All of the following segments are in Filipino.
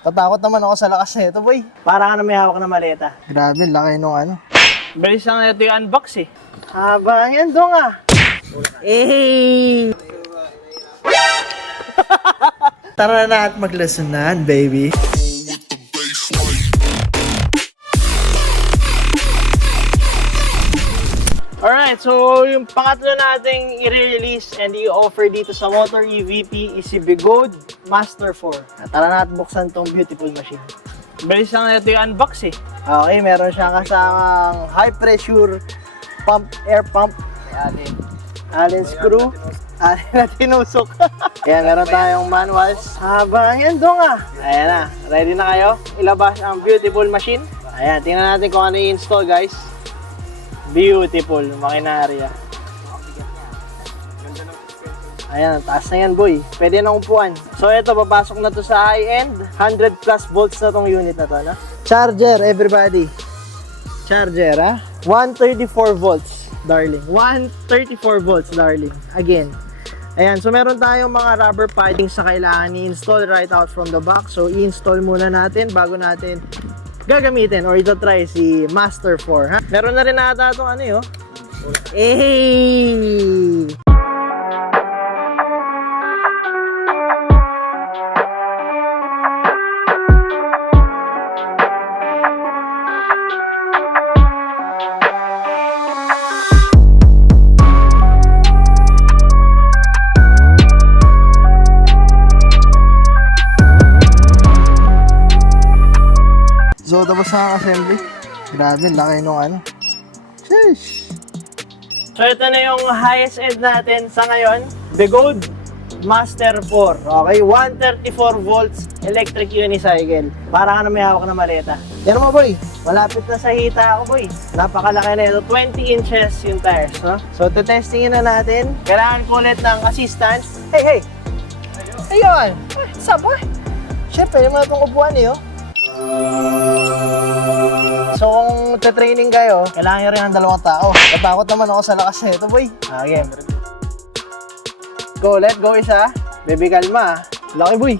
Tatakot naman ako sa lakas nito, boy. Para ka na may hawak na maleta. Grabe, laki nung ano. Bilis lang na ito yung unbox eh. Haba yan dong ah. Eh. Tara na at maglasunan, baby. Alright, so yung pangatlo nating i-release and i-offer dito sa Motor EVP is si Bigode Master 4. Tara na at buksan tong beautiful machine. Bilis lang na ito yung unbox eh. Okay, meron siyang kasamang high pressure pump, air pump. Allen screw. Allen na tinusok. Kaya meron tayong manuals. Haba yan dong ah. Ayan na, ready na kayo? Ilabas ang beautiful machine. Ayan, tingnan natin kung ano i-install guys. Beautiful makinarya. Ayan, taas na yan boy. Pwede na upuan. So ito, papasok na to sa high-end. 100 plus volts na tong unit na to, no? Charger, everybody. Charger, ha? 134 volts, darling. 134 volts, darling. Again. Ayan, so meron tayong mga rubber paddings sa kailangan i-install right out from the box. So i-install muna natin bago natin gagamitin or ito try si Master 4, ha? Meron na rin ata itong ano yun. Eh! So, tapos na ang assembly. Grabe, laki nung ano. Sheesh! So ito na yung highest end natin sa ngayon. Bigode Master 4. Okay, 134 volts electric unicycle. Para ka na may hawak na maleta. Yan mo boy, malapit na sa hita ako boy. Napakalaki na ito, 20 inches yung tires. No? So testingin na natin. Kailangan ko ulit ng assistance. Hey! Ayun! What's up boy? Siyempre, yung mga itong upuan eh, oh. So kung te-training kayo, kailangan nyo rin ng dalawang tao. Tatakot naman ako sa lakas nito, boy. Okay. Go, let go isa. Baby, kalma. Laki, boy.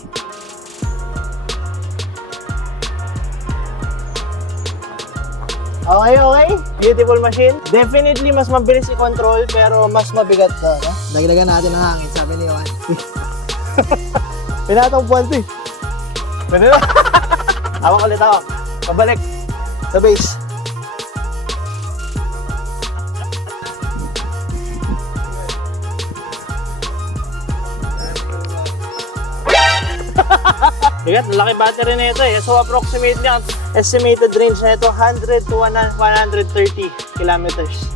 Okay. Beautiful machine. Definitely mas mabilis i-control pero mas mabigat to, no? Dagdagan natin ng hangin, sabi ni Juan. Pinatong puwan to eh. Pwede na. Hawak ulit ako. Pabalik. Sa base. Bigat, laki battery na ito eh. So approximately ang estimated range na ito 100 to 130 kilometers.